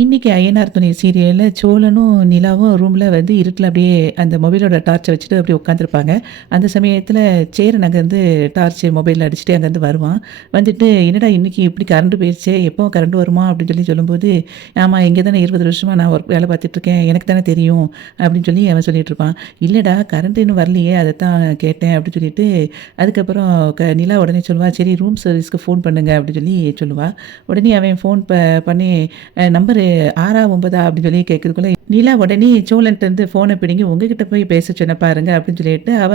இன்னைக்கு ஐயனார் துணை சீரியல்ல சோழனும், நிலாவும் ரூம்ல வந்து இருட்டுல அப்படியே அந்த மொபைலோட டார்ச்ச வச்சுட்டு அப்படியே உட்காந்துருப்பாங்க. அந்த சமயத்துல சேரன் அங்கேருந்து டார்ச் மொபைல்ல அடிச்சுட்டு அங்கேருந்து வருவான். வந்துட்டு "என்னடா இன்னைக்கு இப்படி கரண்ட் போயிருச்சே! எப்போ கரண்ட் வருமா?" அப்படின்னு சொல்லும்போது, "ஆமா இங்கே தானே 20 வருஷமா நான் வேலை பார்த்துட்டுருக்கேன். எனக்கு தானே தெரியும்." அப்படின்னு சொல்லி அவன் சொல்லிட்டு இருப்பான். "இல்லடா கரண்ட் இன்னும் வரலையே! அதத்தான் கேட்டேன்." அப்படின்னு சொல்லிட்டு அதுக்கப்புறம் நிலா உடனே சொல்லுவா, "சரி ரூம் சர்வீஸ்க்கு ஃபோன் பண்ணுங்க." அப்படின்னு சொல்லி சொல்லுவா. உடனே அவன் ஃபோன் பண்ணி நம்பரு 6ஆ 9ஆ அப்படின்னு சொல்லி கேட்கறதுக்குள்ள, நிலா உடனே சோழன்ட்டருந்து ஃபோன பிடுங்கி உங்ககிட்ட போய் பேச சொன்னேன் பாருங்க அப்படின்னு சொல்லிட்டு, அவ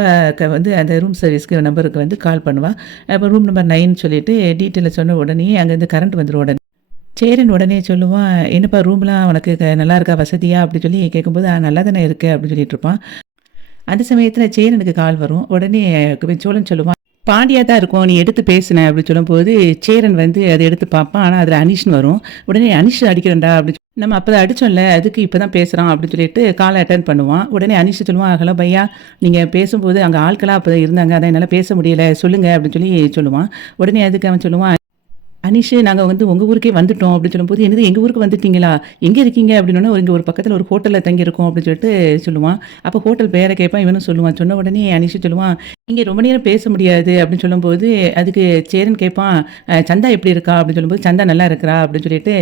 வந்து அந்த ரூம் சர்வீஸ்க்கு நம்பருக்கு வந்து கால் பண்ணுவா. அப்போ ரூம் நம்பர் 9 சொல்லிட்டு டீட்டெயில சொன்ன உடனே அங்கேருந்து கரண்ட் வந்துரும் உடனே. சேரன் உடனே சொல்லுவான், "என்னப்பா ரூம்லாம் உனக்கு நல்லா இருக்கா? வசதியா?" அப்படின்னு சொல்லி கேட்கும்போது, நல்லா தானே இருக்கு." அப்படின்னு சொல்லிட்டு இருப்பான். அந்த சமயத்தில சேரனுக்கு கால் வரும். உடனே சோழன் சொல்லுவான், "பாண்டியா தான் இருக்கும். நீ எடுத்து பேசுன." அப்படின்னு சொல்லும்போது, சேரன் வந்து அத எடுத்து பார்ப்பான். ஆனா அதில அனீஷ்ன்னு வரும். உடனே "அனீஷ் அடிக்கிறேன்டா" அப்படின்னு நம்ம அப்ப அடிச்சோம்ல, அதுக்கு இப்ப தான் பேசுறான் அப்படின்னு சொல்லிட்டு கால அட்டெண்ட் பண்ணுவான். உடனே அனீஷ் சொல்லுவான், "ஹலோ பையா, நீங்க பேசும்போது அங்க ஆட்களா அப்ப இருந்தாங்க. அதான் என்னால பேச முடியல. சொல்லுங்க." அப்படின்னு சொல்லி சொல்லுவான். உடனே அதுக்கு அவன் சொல்லுவான், "அனிஷு நாங்க வந்து உங்க ஊருக்கே வந்துட்டோம்." அப்படின்னு சொல்லும்போது, "என்னது எங்க ஊருக்கு வந்துட்டீங்களா? எங்க இருக்கீங்க?" அப்படின்னோனே, "இங்க ஒரு பக்கத்துல ஒரு ஹோட்டல்ல தங்கியிருக்கோம்." அப்படின்னு சொல்லிட்டு சொல்லுவான். அப்போ ஹோட்டல் பேர கேட்பான். இவனும் சொல்லுவான். சொன்ன உடனே அனிஷு சொல்லுவான், "இங்க ரொம்ப நேரம் பேச முடியாது." அப்படின்னு சொல்லும்போது, அதுக்கு சேரன் கேட்பான், "சந்தா எப்படி இருக்கா?" அப்படின்னு சொல்லும்போது, "சந்தா நல்லா இருக்கிறா." அப்படின்னு சொல்லிட்டு,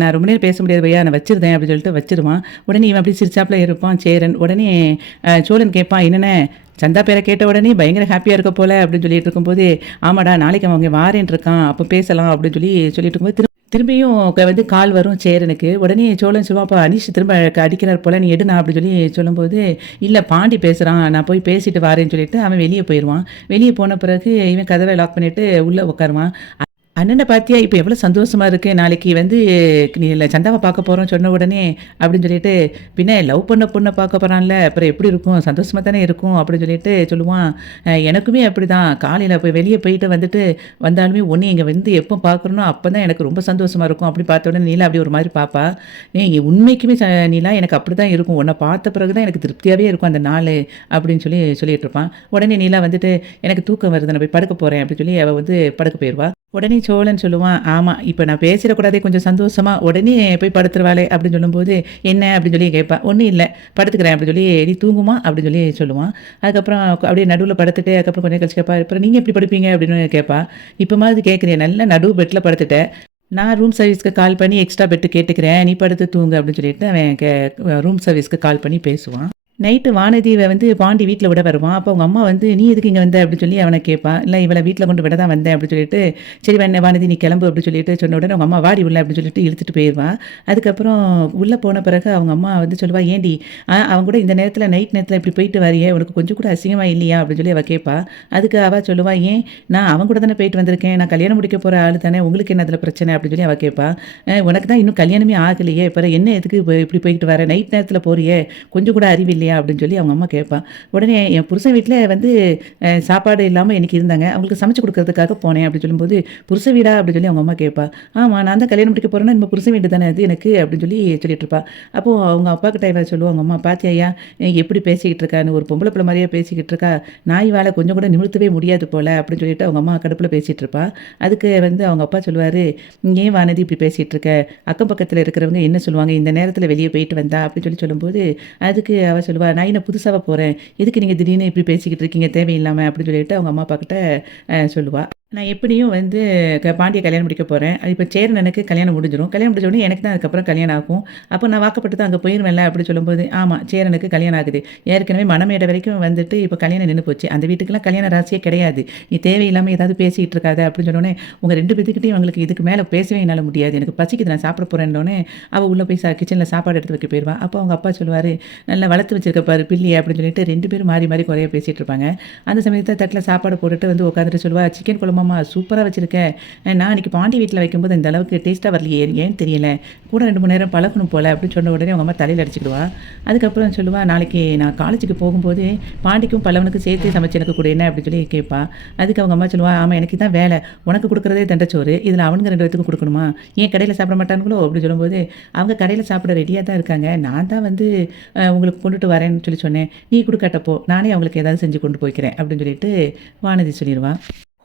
நான் ரொம்ப நேரம் பேச முடியாது பையா, நான் வச்சிருந்தேன்." அப்படின்னு சொல்லிட்டு வச்சிருவான். உடனே இவன் அப்படியே சிரிச்சாப்புல இருப்பான் சேரன். உடனே சோழன் கேட்பான், "என்னண்ணே சந்தா பேர கேட்ட உடனே பயங்கர ஹாப்பியா இருக்க போல." அப்படின்னு சொல்லிட்டு இருக்கும்போது, "ஆமாடா நாளைக்கு அவன் இங்க வாரேன்னு இருக்கான். அப்ப பேசலாம்." அப்படின்னு சொல்லி சொல்லிட்டு இருக்கும்போது, திரும்பியும் வந்து கால் வரும் சேரனுக்கு. உடனே சோழன் சொல்லுவான், "அப்ப அனீஷ் திரும்ப அடிக்கிறார் போல, நீ எடுண்ணா." அப்படின்னு சொல்லி சொல்லும்போது, "இல்ல பாண்டி பேசுறான். நான் போய் பேசிட்டு வாரேன்னு." சொல்லிட்டு அவன் வெளிய போயிருவான். வெளிய போன பிறகு இவன் கதவ லாக் பண்ணிட்டு உள்ள உட்காருவான். "அண்ணன பாத்தியா? இப்ப எவ்வளோ சந்தோஷமா இருக்கு. நாளைக்கு வந்து நீ சந்தாவ பார்க்க போறோம் சொன்ன உடனே." அப்படின்னு சொல்லிட்டு, "பின்ன லவ் பண்ண பொண்ண பார்க்க போறான்ல, அப்புறம் எப்படி இருக்கும்? சந்தோஷமா தானே இருக்கும்." அப்படின்னு சொல்லிட்டு சொல்லுவான். எனக்குமே அப்படிதான். காலையில போய் வெளிய போயிட்டு வந்துட்டு வந்தாலுமே உன்னைய இங்க வந்து எப்போ பார்க்குறனோ அப்பதான் எனக்கு ரொம்ப சந்தோஷமா இருக்கும்." அப்படி பார்த்த உடனே நீலா அப்படியே ஒரு மாரி பார்ப்பா. உண்மைக்குமே நீலா எனக்கு அப்படிதான் இருக்கும். உன்ன பார்த்த பிறகு தான் எனக்கு திருப்தியாவே இருக்கும் அந்த நாளு." அப்படின்னு சொல்லி சொல்லிட்டு இருப்பான். உடனே நீலா வந்துட்டு, "எனக்கு தூக்கம் வருது. நான் போய் படுக்க போறேன்." அப்படின்னு சொல்லி அவ வந்து படுக்க போயிருவா. உடனே சோழன் சொல்லுவான், "ஆமா, இப்ப நான் பேசிறக்கூடாதே கொஞ்சம் சந்தோஷமா, உடனே போய் படுத்துருவாளே." அப்படின்னு சொல்லும்போது, "என்ன?" அப்படின்னு சொல்லி கேட்பா. "ஒண்ணும் இல்ல, படுத்துக்கிறேன்." அப்படின்னு சொல்லி, "நீ தூங்குமா?" அப்படின்னு சொல்லி சொல்லுவான். அதுக்கப்புறம் அப்படியே நடுவுல படுத்துட்டு, அதுக்கப்புறம் கொஞ்சம் கழிச்சு கேட்பா, "அப்புறம் நீங்க எப்படி படுப்பீங்க?" அப்படின்னு கேட்பா. "இப்பமாவது கேட்குறியே, நல்லா நடு பெட்ல படுத்துட்ட. நான் ரூம் சர்வீஸ்க்கு கால் பண்ணி எக்ஸ்ட்ரா பெட் கேட்டுக்கிறேன். நீ படுத்து தூங்கு." அப்படின்னு சொல்லிட்டு அவன் ரூம் சர்வீஸ்க்கு கால் பண்ணி பேசுவான். நைட்டு வானதிய வந்து பாண்டி வீட்ல விட வருவான். அப்போ அவங்க அம்மா வந்து, "நீ எதுக்கு இங்க வந்த?" அப்படின்னு சொல்லி அவன கேட்பா. "இல்ல இவள வீட்ல கொண்டு விட தான் வந்தேன்." அப்படின்னு சொல்லிட்டு, "சரி வானதி நீ கிளம்பு." அப்படின்னு சொல்லிட்டு சொன்ன உடனே அவங்க அம்மா, "வாடி உள்ள." அப்படின்னு சொல்லிட்டு இழுத்துட்டு போயிருவா. அதுக்கப்புறம் உள்ள போன பிறகு அவங்க அம்மா வந்து சொல்லுவா, "ஏன்டி அவன் கூட இந்த நேரத்துல நைட் நேரத்துல இப்படி போயிட்டு வரியே, உனக்கு கொஞ்சம் கூட அசிங்கமா இல்லையா?" அப்படின்னு சொல்லி அவ கேட்பா. அதுக்கு அவ சொல்லுவா, "ஏன் நான் அவன் கூட தானே போயிட்டு வந்திருக்கேன். நான் கல்யாணம் முடிக்க போற ஆளு தானே. உங்களுக்கு என்ன அதுல பிரச்சனை?" அப்படின்னு சொல்லி அவ கேட்பா. உனக்கு தான் இன்னும் கல்யாணமே ஆகலையே. அப்புறம் என்ன எதுக்கு இப்படி போயிட்டு வர? நைட் நேரத்துல போறியே, கொஞ்சம் கூட அறிவு இல்லையா?" அப்படின்னு சொல்லி அவங்க அம்மா கேட்பா. உடனே என் புருஷன் வீட்ல வந்து சாப்பாடு இல்லாம இன்னைக்கு இருந்தாங்க. அவங்களுக்கு சமைச்சு குடுக்கறதுக்காக போனேன் அப்படின்னு சொல்லும்போது, "புருஷ வீடா?" அப்படின்னு சொல்லி அவங்க அம்மா கேட்பா. "ஆமா, நான் தான் கல்யாணம் முடிக்க போறேன்னா, நம்ம புருஷன் வீடு தானே அது எனக்கு." அப்படின்னு சொல்லி சொல்லிட்டு இருப்பா. அப்போ அவங்க அப்பா கிட்ட இவ சொல்லுவா, அவங்க அம்மா, "பாத்தியாயா எப்படி பேசிக்கிட்டு இருக்கான்னு, ஒரு பொம்பள பிள்ளை மாரியே பேசிக்கிட்டு இருக்கா. நாய் வால கொஞ்சம் கூட நிமிர்த்தவே முடியாது போல." அப்படின்னு சொல்லிட்டு அவங்க அம்மா கடுப்புல பேசிட்டு இருப்பா. அதுக்கு வந்து அவங்க அப்பா சொல்லுவாரு, "ஏன் வானதி இப்படி பேசிட்டு இருக்க? அக்கம் பக்கத்துல இருக்கிறவங்க என்ன சொல்லுவாங்க? இந்த நேரத்துல வெளிய போயிட்டு வந்தா." அப்படின்னு சொல்லி சொல்லும்போது, அதுக்கு அவ சொல்லுவா, "நான் என்ன புதுசாவா போறேன். எதுக்கு நீங்க திடீர்னு இப்படி பேசிக்கிட்டு இருக்கீங்க தேவையில்லாம." அப்படின்னு சொல்லிட்டு அவங்க அம்மா அப்பா கிட்ட சொல்லுவா. நான் எப்படியும் வந்து பாண்டிய கல்யாணம் முடிக்க போறேன். இப்ப சேரனுக்கு கல்யாணம் முடிஞ்சிரும். கல்யாணம் முடிஞ்ச உடனே எனக்கு தான் அதுக்கப்புறம் கல்யாணம் ஆகும். அப்போ நான் வாக்கப்பட்டு தான் அங்க போயிருவேன்ல அப்படின்னு சொல்லும்போது, ஆமா சேரனுக்கு கல்யாணம் ஆகுது. ஏற்கனவே மணமேடை வரைக்கும் வந்துட்டு இப்ப கல்யாணம் நின்னு போச்சு. அந்த வீட்டுக்கெல்லாம் கல்யாண ராசியே கிடையாது. நீ தேவையில்லாம ஏதாவது பேசிக்கிட்டு இருக்காத அப்படின்னு சொன்னோனே, உங்க 2 பேத்துக்கிட்டயும் அவங்களுக்கு இதுக்கு மேல பேசவே என்னால முடியாது. எனக்கு பசிக்குது நான் சாப்பிட போறேன்னோனே, அவ உள்ள போய் கிச்சன்ல சாப்பாடு எடுத்து வைக்க போயிருவா. அப்போ அவங்க அப்பா சொல்லுவாரு, "நல்லா வளர்த்து வச்சிருக்க பாரு பிள்ளைய." அப்படின்னு சொல்லிட்டு 2 பேரும் மாறி மாறி குறைய பேசிட்டு இருப்பாங்க. அந்த சமயத்துல தட்டுல சாப்பாடு போட்டுட்டு வந்து உட்காந்துட்டு சொல்லுவா, "சிக்கன் குழம்பாம்மா சூப்பரா வச்சிருக்க. நான் அன்னைக்கு பாண்டி வீட்ல வைக்கும்போது இந்த அளவுக்கு டேஸ்ட்டா வரலையே, ஏன்னு தெரியல. கூட 2 மணி நேரம் பழகணும் போல." அப்படின்னு சொன்ன உடனே அவங்க அம்மா தலையில அடிச்சுக்கிடுவா. அதுக்கப்புறம் சொல்லுவா, "நாளைக்கு நான் காலேஜுக்கு போகும்போது பாண்டிக்கும் பல்லவனுக்கும் சேர்த்து சமைச்சு எனக்கு குடு என்ன?" அப்படின்னு சொல்லி கேட்பா. அதுக்கு அவங்க அம்மா சொல்லுவா, "ஆமா எனக்கு இதான் வேலை. உனக்கு குடுக்குறதே தண்டச்சோறு. இதுல அவனுங்க 2 பேத்துக்கும் குடுக்கணுமா? ஏன் கடையில சாப்பிட மாட்டானுங்களோ?" அப்படின்னு சொல்லும்போது, "அவங்க கடையில சாப்பிட ரெடியா தான் இருக்காங்க. நான் தான் வந்து உங்களுக்கு கொண்டுட்டு வரேன்னு சொல்லி சொன்னேன். நீ குடுக்காட்ட போ. நானே அவங்களுக்கு ஏதாவது செஞ்சு கொண்டு போய்க்கிறேன்." அப்படின்னு சொல்லிட்டு வானதி சொல்லிருவா.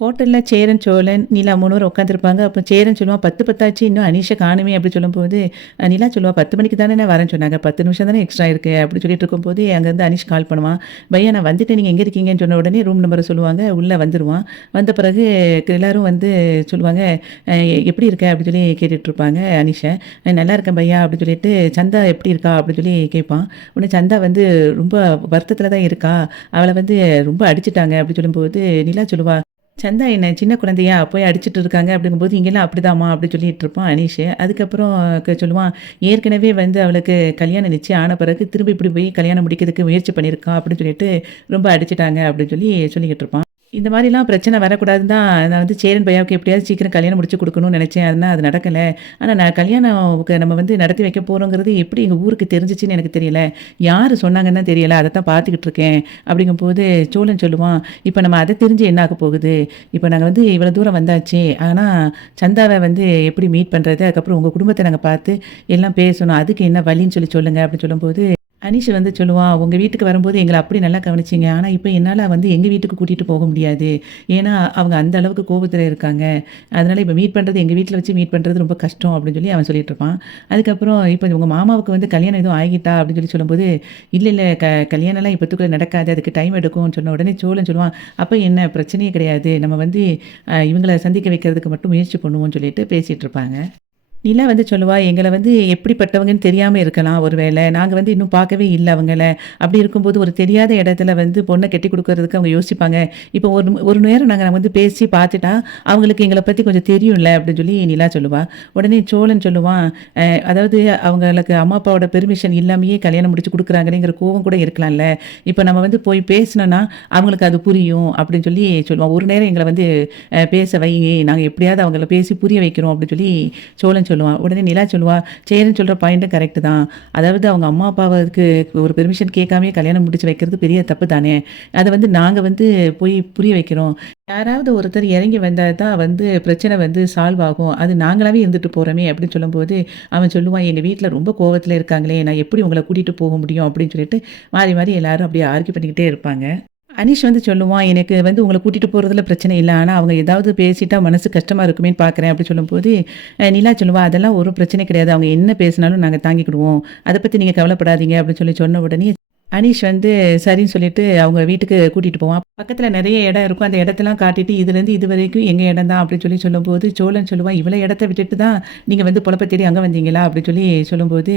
ஹோட்டல்ல சேரன், சோழன், நிலா 3 பேரும் உட்காந்துருப்பாங்க. அப்ப சேரன் சொல்லுவான், "10 பத்தாச்சு இன்னும் அனீஷ காணுமே" அப்படி சொல்லும்போது, நிலா சொல்லுவா, "10 மணிக்கு தானேண்ணே வரேன்னு சொன்னாங்க. 10 நிமிஷம் தானே எக்ஸ்ட்ரா இருக்கு" அப்படி சொல்லிட்டு இருக்கும்போது, அங்கேருந்து அனீஷ் கால் பண்ணுவான். "பையா நான் வந்துட்டேன். நீங்க எங்க இருக்கீங்கன்னு?" சொன்ன உடனே ரூம் நம்பர சொல்லுவாங்க. உள்ள வந்துருவான். வந்த பிறகு எல்லாரும் வந்து சொல்லுவாங்க, "அ எப்படி இருக்க?" அப்படி சொல்லி கேட்டுட்ருப்பாங்க அனீஷ. நல்லா இருக்கேன் பையா" அப்படி சொல்லிட்டு, "சந்தா எப்படி இருக்கா?" அப்படி சொல்லி கேட்பான். உடனே சந்தா வந்து ரொம்ப வருத்தத்தில தான் இருக்கா. அவள வந்து ரொம்ப அடிச்சுட்டாங்க அப்படி சொல்லும்போது, நிலா சொல்லுவா, "சந்தா என்ன சின்ன குழந்தையா? போய் அடிச்சுட்டு இருக்காங்க." அப்படிங்கும்போது, "இங்கேல்லாம் அப்படிதாம்மா" அப்படி சொல்லிட்டு இருப்பான் அனீஷு. அதுக்கப்புறம் சொல்லுவான், "ஏற்கனவே வந்து அவளுக்கு கல்யாணம் நிச்சயம் ஆன பிறகு திரும்ப இப்படி போய் கல்யாணம் முடிக்கிறதுக்கு முயற்சி பண்ணியிருக்கா" அப்படின்னு சொல்லிட்டு, ரொம்ப அடிச்சுட்டாங்க அப்படின்னு சொல்லி சொல்லிக்கிட்டு இருப்பான். இந்த மாரிலாம் பிரச்சனை வரக்கூடாதுன்னு தான் நான் வந்து சேரன் பையாவுக்கு எப்படியாவது சீக்கிரம் கல்யாணம் முடிச்சு குடுக்கணும்னு நெனச்சேன். ஆனா அது நடக்கல. ஆனா நான் கல்யாணம்க்கு நம்ம வந்து நடத்தி வைக்க போறோங்கிறது எப்படி எங்க ஊருக்கு தெரிஞ்சுச்சுன்னு எனக்கு தெரியல. யாரு சொன்னாங்கன்னு தான் தெரியல. அதத்தான் பார்த்துக்கிட்டு இருக்கேன். அப்படிங்கும்போது சோழன் சொல்லுவான், "இப்ப நம்ம அத தெரிஞ்சு என்ன ஆக போகுது? இப்ப நாங்க வந்து இவ்வளோ தூரம் வந்தாச்சு. ஆனா சந்தாவ வந்து எப்படி மீட் பண்றது? அதுக்கப்புறம் உங்க குடும்பத்த நாங்க பார்த்து எல்லாம் பேசணும். அதுக்கு என்ன வழின்னு சொல்லி சொல்லுங்க." அப்படின்னு சொல்லும்போது அனீஷ் வந்து சொல்லுவான், "உங்க வீட்டுக்கு வரும்போது எங்கள அப்படி நல்லா கவனிச்சீங்க. ஆனா, இப்ப என்னால வந்து எங்க வீட்டுக்கு கூட்டிட்டு போக முடியாது. ஏன்னா, அவங்க அந்த அளவுக்கு கோவத்துல இருக்காங்க. அதனால இப்ப மீட் பண்றது எங்க வீட்ல வச்சு மீட் பண்றது ரொம்ப கஷ்டம்." அப்படின்னு சொல்லி அவன் சொல்லிட்டு இருப்பான். அதுக்கப்புறம், "இப்ப உங்க மாமாவுக்கு வந்து கல்யாணம் எதுவும் ஆகிட்டா?" அப்படின்னு சொல்லி சொல்லும்போது, "இல்ல, இல்ல கல்யாணம்லாம் இப்பத்துக்குள்ள நடக்காது. அதுக்கு டைம் எடுக்கும்னு" சொன்ன உடனே சோழன் சொல்லுவான், "அப்ப என்ன பிரச்சனையே கிடையாது. நம்ம வந்து இவங்கள சந்திக்க வைக்கிறதுக்கு மட்டும் முயற்சி பண்ணுவோம்னு" சொல்லிட்டு பேசிட்டு இருப்பாங்க. நிலா வந்து சொல்லுவா, "எங்கள வந்து எப்படிப்பட்டவங்கன்னு தெரியாம இருக்கலாம் ஒருவேள. நாங்க வந்து இன்னும் பார்க்கவே இல்ல அவங்கள. அப்படி இருக்கும்போது ஒரு தெரியாத இடத்துல வந்து பொண்ண கெட்டிக் குடுக்குறதுக்கு அவங்க யோசிப்பாங்க. இப்போ ஒரு ஒரு நேரம் நாங்க வந்து பேசி பார்த்துட்டா, அவங்களுக்கு எங்கள பத்தி கொஞ்சம் தெரியும்ல." அப்படின்னு சொல்லி நிலா சொல்லுவா. உடனே சோழன் சொல்லுவான், அதாவது அவங்களுக்கு அம்மா, அப்பாவோட பெர்மிஷன் இல்லாமயே கல்யாணம் முடிச்சு குடுக்குறாங்களேங்கிற கோவம் கூட இருக்கலாம்ல. இப்ப நம்ம வந்து போய் பேசினோம்னா, அவங்களுக்கு அது புரியும்." அப்படின்னு சொல்லி சொல்லுவான். "ஒரு நேரம் எங்கள வந்து பேச வையி. நாங்க எப்படியாவது அவங்கள பேசி புரிய வைக்கிறோம்." அப்படின்னு சொல்லி சோழன் சொல்லுவான். உடனே நிலா சொல்லுவா, "சேரன் சொல்ற பாயிண்ட்டும் கரெக்ட் தான். அதாவது அவங்க அம்மா, அப்பாவுக்கு ஒரு பெர்மிஷன் கேட்காமயே கல்யாணம் முடிச்சு வைக்கிறது பெரிய தப்பு தானே. அத வந்து நாங்க வந்து போய் புரிய வைக்கிறோம். யாராவது ஒருத்தர் இறங்கி வந்தா தான் வந்து பிரச்சனை வந்து சால்வ் ஆகும். அது நாங்களாவே இருந்துட்டு போறோமே." அப்படின்னு சொல்லும்போது, அவன் சொல்லுவான், "எங்க வீட்ல ரொம்ப கோவத்துல இருக்காங்களே. நான் எப்படி உங்கள கூட்டிட்டு போக முடியும்?" அப்படின்னு சொல்லிட்டு மாறி, மாறி எல்லாரும் அப்படியே ஆர்க்யூ பண்ணிக்கிட்டே இருப்பாங்க. அனீஷ் வந்து சொல்லுவான், "எனக்கு வந்து உங்கள கூட்டிட்டு போறதுல பிரச்சனை இல்ல. ஆனா அவங்க ஏதாவது பேசிட்டா மனசு கஷ்டமா இருக்குமேன்னு பார்க்குறேன்." அப்படி சொல்லும்போது, நிலா சொல்லுவா, "அதெல்லாம் ஒரு பிரச்சனை கிடையாது. அவங்க என்ன பேசினாலும் நாங்க தாங்கிக்கிடுவோம். அத பத்தி நீங்க கவலைப்படாதீங்க." அப்படின்னு சொல்லி சொன்ன உடனே அனீஷ் வந்து சரின்னு சொல்லிட்டு அவங்க வீட்டுக்கு கூட்டிட்டு போவான். பக்கத்துல நெறைய இடம் இருக்கும். அந்த இடத்தெல்லாம் காட்டிட்டு, "இதுலேருந்து இதுவரைக்கும் எங்க இடம் தான்." அப்படின்னு சொல்லி சொல்லும்போது, சோழன் சொல்லுவான், "இவ்வளோ இடத்த விட்டுட்டு தான் நீங்க வந்து பொழப்ப தேடி அங்க வந்தீங்களா?" அப்படின்னு சொல்லி சொல்லும்போது,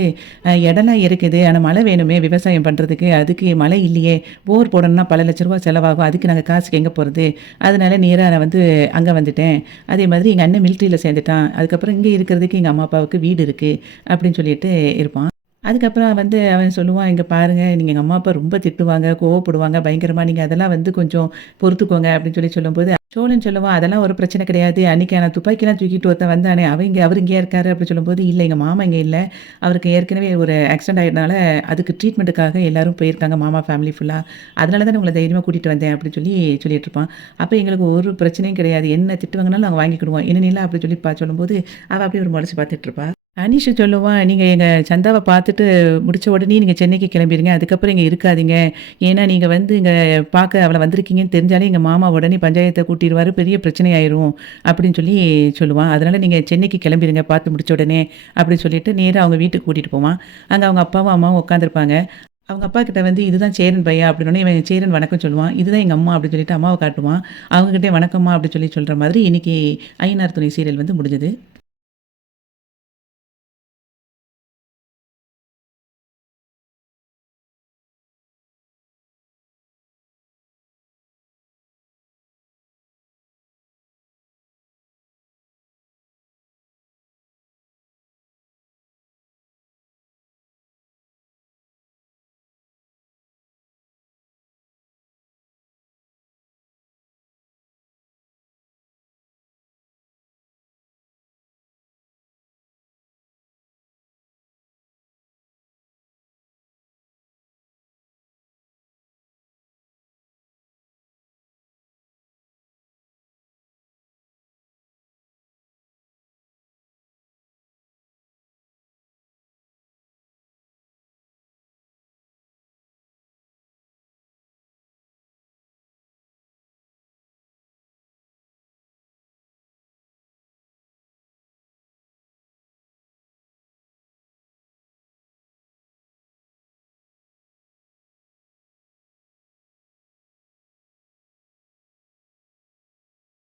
இடம்லாம் இருக்குது. ஆனா மழை வேணுமே விவசாயம் பண்றதுக்கு. அதுக்கு மழை இல்லையே. போர் போடணும்னா பல லட்ச ரூபா செலவாகும். அதுக்கு நாங்க காசுக்கு எங்க போறது? அதனால நேரா நான் வந்து அங்க வந்துட்டேன். அதே மாதிரி எங்க அண்ணன் மிலிட்ரியில சேர்ந்துட்டான். அதுக்கப்புறம் இங்க இருக்கிறதுக்கு எங்க அம்மா, அப்பாவுக்கு வீடு இருக்கு." அப்படின்னு சொல்லிட்டு இருப்பான். அதுக்கப்புறம் வந்து அவன் சொல்லுவான், "இங்க பாருங்க, நீங்க எங்க அம்மா, அப்பா ரொம்ப திட்டுவாங்க, கோவப்படுவாங்க பயங்கரமா. நீங்க அதெல்லாம் வந்து கொஞ்சம் பொறுத்துக்கோங்க." அப்படின்னு சொல்லி சொல்லும்போது, சோழன் சொல்லுவான், "அதெல்லாம் ஒரு பிரச்சனை கிடையாது. அன்னைக்கு நான் துப்பாக்கிலாம் தூக்கிட்டு ஒருத்தன் வந்தானே, அவரு இங்கேயா இருக்காரு?" அப்படி சொல்லும்போது, "இல்ல எங்க மாமா இங்க இல்ல. அவருக்கு ஏற்கனவே ஒரு ஆக்சிடென்ட் ஆயிட்டனால, அதுக்கு ட்ரீட்மெண்ட்டுக்காக எல்லாரும் போயிருக்காங்க, மாமா ஃபேமிலி ஃபுல்லா. அதனால தானே உங்கள தைரியமா கூட்டிட்டு வந்தேன்." அப்படின்னு சொல்லி சொல்லிட்டு இருப்பான். அப்ப எங்களுக்கு ஒரு பிரச்சனையும் கிடையாது. என்ன திட்டு வாங்குனாலும் நாங்க வாங்கிக்கிடுவோம். என்ன நிலா அப்படி சொல்லி சொல்லும்போது, அவ அப்படியே ஒரு முறைச்சு பார்த்துட்டு இருப்பா. அனீஷ் சொல்லுவான், "நீங்க எங்க சந்தாவ பார்த்துட்டு முடிச்ச உடனே நீங்க சென்னைக்கு கிளம்பிருங்க. அதுக்கப்புறம் இங்க இருக்காதீங்க. ஏன்னா நீங்க வந்து இங்க பார்க்க அவள வந்திருக்கீங்கன்னு தெரிஞ்சாலே எங்க மாமா உடனே பஞ்சாயத்த கூட்டிருவாரு. பெரிய பிரச்சனை ஆயிரும்." அப்படின்னு சொல்லி சொல்லுவான். "அதனால நீங்க சென்னைக்கு கிளம்பிருங்க பார்த்து முடிச்ச உடனே." அப்படின்னு சொல்லிட்டு நேரா அவங்க வீட்டுக்கு கூட்டிட்டு போவான். அங்க அவங்க அப்பாவும், அம்மாவும் உட்காந்துருப்பாங்க. அவங்க அப்பா கிட்ட வந்து, "இதுதான் சேரன் பையா." அப்படின்னோனே இவன் சேரன் வணக்கம் சொல்லுவான். "இதுதான் எங்க அம்மா." அப்படின்னு சொல்லிட்டு அம்மாவ காட்டுவான். அவங்க கிட்டயும் வணக்கம்மா அப்படி சொல்லி சொல்ற மாதிரி இன்னைக்கு ஐயனார் துணை சீரியல் வந்து முடிஞ்சது.